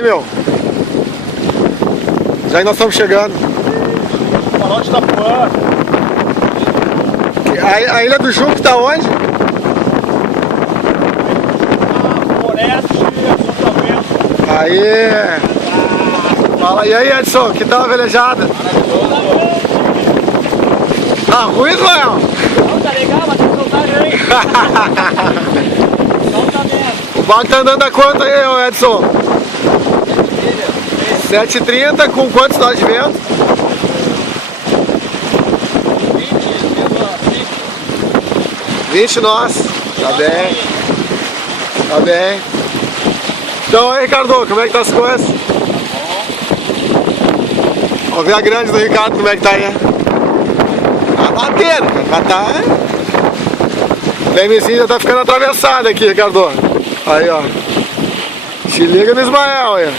Meu, já nós estamos chegando. Calote da Pan. A Ilha do Juco tá onde? Floresta e Sotavento. Aí. Fala, e aí, Edson, que tal a velejada? Tá ruim, Israel? Não, tá legal, mas tem que soltar aí. Solta mesmo. O barco tá andando a quanto aí, ô Edson? 7h30, com quantos nós de vento? 20 nós. Tá bem. Tá bem. Então aí, Ricardo, como é que tá as coisas? Vamos ver a grande do Ricardo, como é que tá aí. Tá batendo, cara. Mas tá. O lemezinho já tá ficando atravessado aqui, Ricardo. Aí, ó. Se liga no Ismael aí.